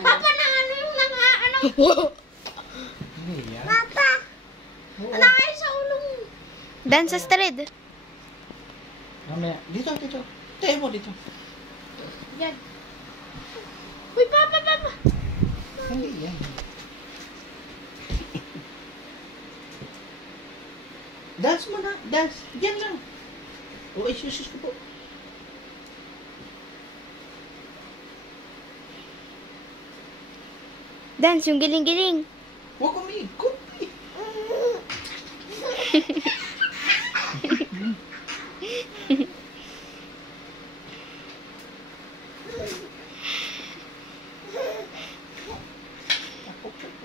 Papa, ano yung ano? Hindi yan. Papa! Ano kayo sa ulo mo? Dance sa street. Mamaya. Dito. Tayo mo dito. Yan. Uy, Papa! Hindi yan. Dance mo na. Dance. Diyan lang. O, isusis ko po. Dance, yung giling-giling. Huwag umiikot.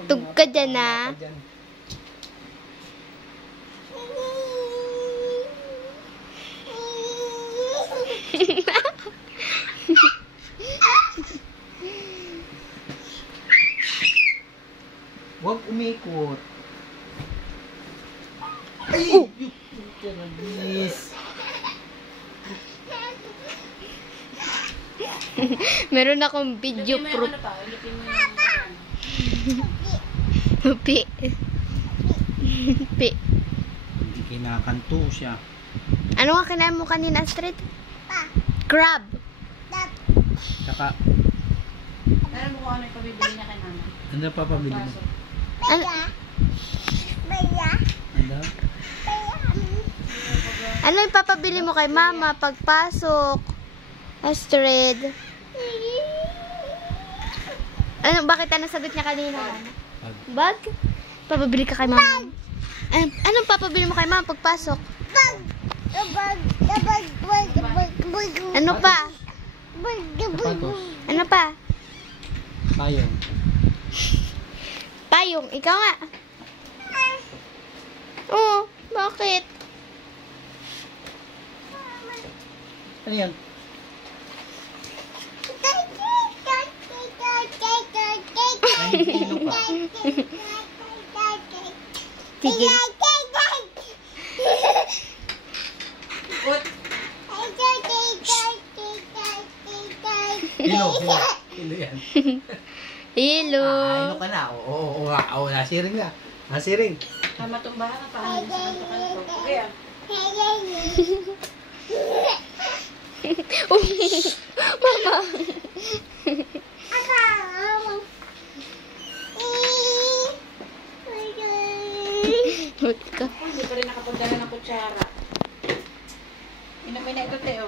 Tug ka dyan, ah. Huwag umikot. Ay! Miss. Meron akong video proof. Ilipin mo yung Pi. Pi. Hindi kinakanto siya. Ano nga kinain mo kanina, street? Crab. Saka, Alam mo kung ano yung pabibili niya kay mama? ano pa pabili mo? Ano, Ano? ano yung papabili mo kay mama pagpasok? Astrid. Ano, bakit ano sagot niya kanina? Bag? Papabili ka kay mama? Anong papabili mo kay mama pagpasok? Ano pa? Sapatos. Ano pa? Payong. Payong, ikaw nga. Oo, bakit? Ano yan? Ay, kilo pa. Sige. Kilo yan. Hello. Ano ka na? Oo, nasiring na. Nasiring. Tama itong bahan na paano sa kanto-kanto. Okay ah. Mama. Hut ka. Hindi pa rin nakapagdala ng kutsara. Inumin na ito, Teo.